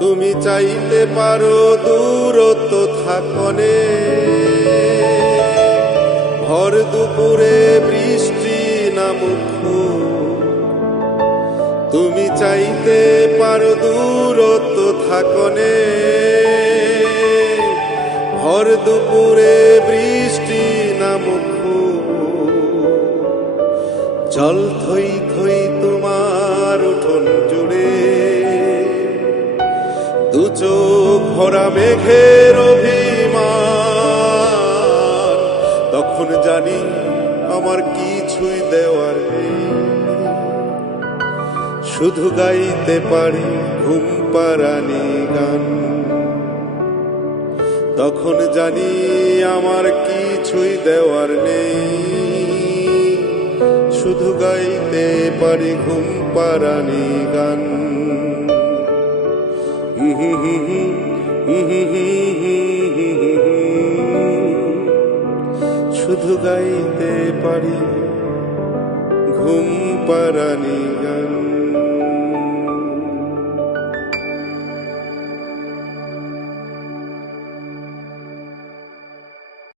তুমি চাইতে পারো দূরত্ব থাকনে, ভর দুপুরে বৃষ্টি নামুক। তুমি চাইতে পারো দূরত্ব থাকনে, ভর দুপুরে বৃষ্টি নামুক। জল থই থই তোমার উঠোন জুড়ে, দু চোখ ভরা মেঘের অভিমান। তখন জানি আমার কিছুই দেওয়ার নেই, শুধু গাইতে পারি ঘুম পাড়ানি গান। তখন জানি আমার কিছুই দেওয়ার নেই, শুধু গাইতে পারি ঘুম পাড়ানি গান। শুধু গাইতে পারি ঘুম পাড়ানি গান।